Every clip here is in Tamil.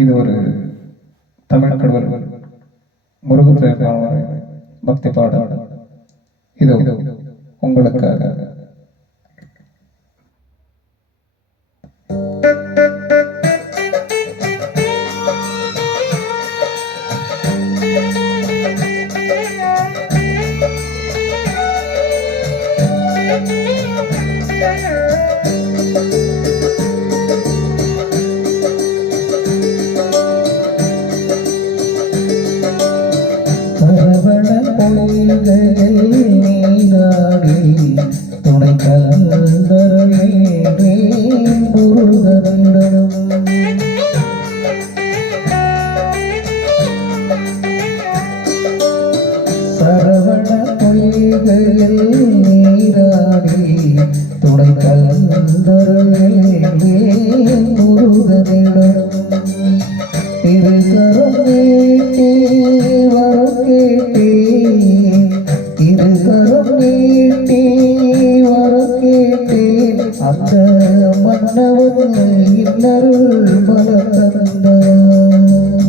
இது ஒரு தமிழ் கடவுள் முருகப்பெருமான பக்தி பாடல். இது உங்களுக்காக. துணை கலந்தரவே முருகனிடம் சரவண பொய்கையில் நீராடி துணை கலந்தரவே முருகனிடம் திருக்கரம் நீட்டி வரம் கேட்டேன், திருக்கரம் நீட்டி வரம் கேட்டேன், அந்த மன்னவன் இன்னருள் பலம் தந்தார்.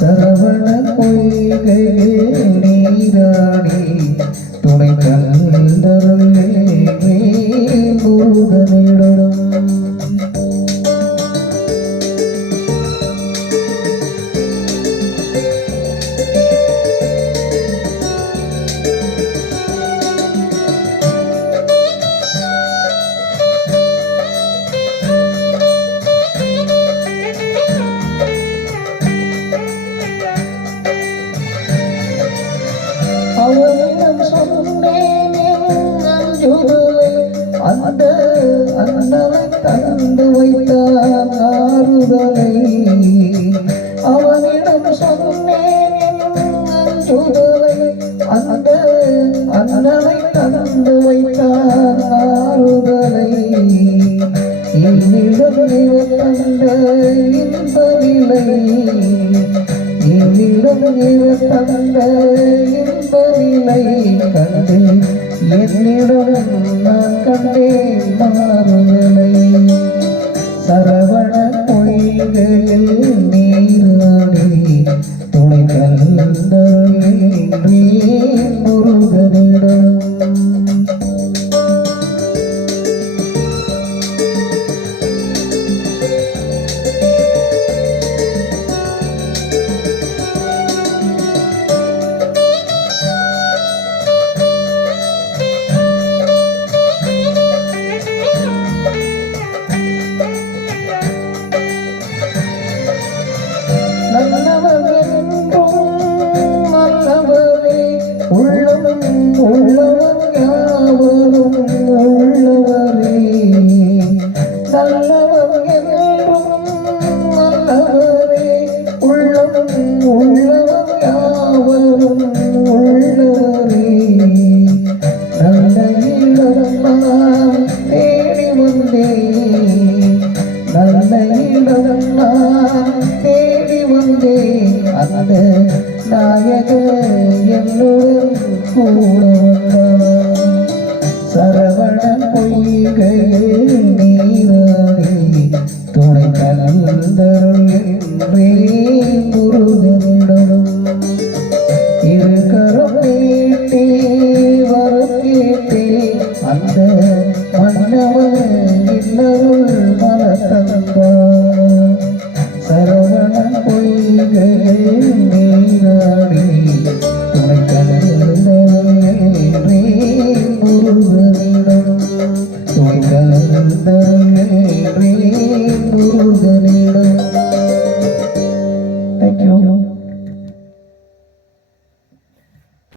சரவண பொய்கையில் நீராடி துணை கலந்தருளே முருகனிடம். அவனிடம் சொன்னேன் அஞ்சுதலை, அந்த அண்ணனை தந்து வைத்தான் ஆறுதலை. அவனிடம் சொன்னேன் அஞ்சுதலை, அந்த அண்ணனை தந்து வைத்தான் ஆறுதலை. என்னிடம் இவர் தந்த இன்ப நிலை, என்னிடம் இவர் தந்த இன்ப நிலை கண்டு என்னிடம் நான் கண்டேன் மாறுதலை. சரவண பொய்கையில் நீராடி துணை கலந்தருளே முருகனிடம். உள்ளவர் யாவரும் உள்ளவரே, நல்லவர் என்றும் நல்லவரே, உள்ளம் உள்ளவர் யாவரும் உள்ளவரே. நல்ல இடம் நான் தேடி வந்தேன், நல்ல இடம் நான் தேடி வந்தேன், அந்த நாயக என்னுடன் கூட வந்தார். சரவண பொய்கையில் நீராடி துணை கலந்தருளே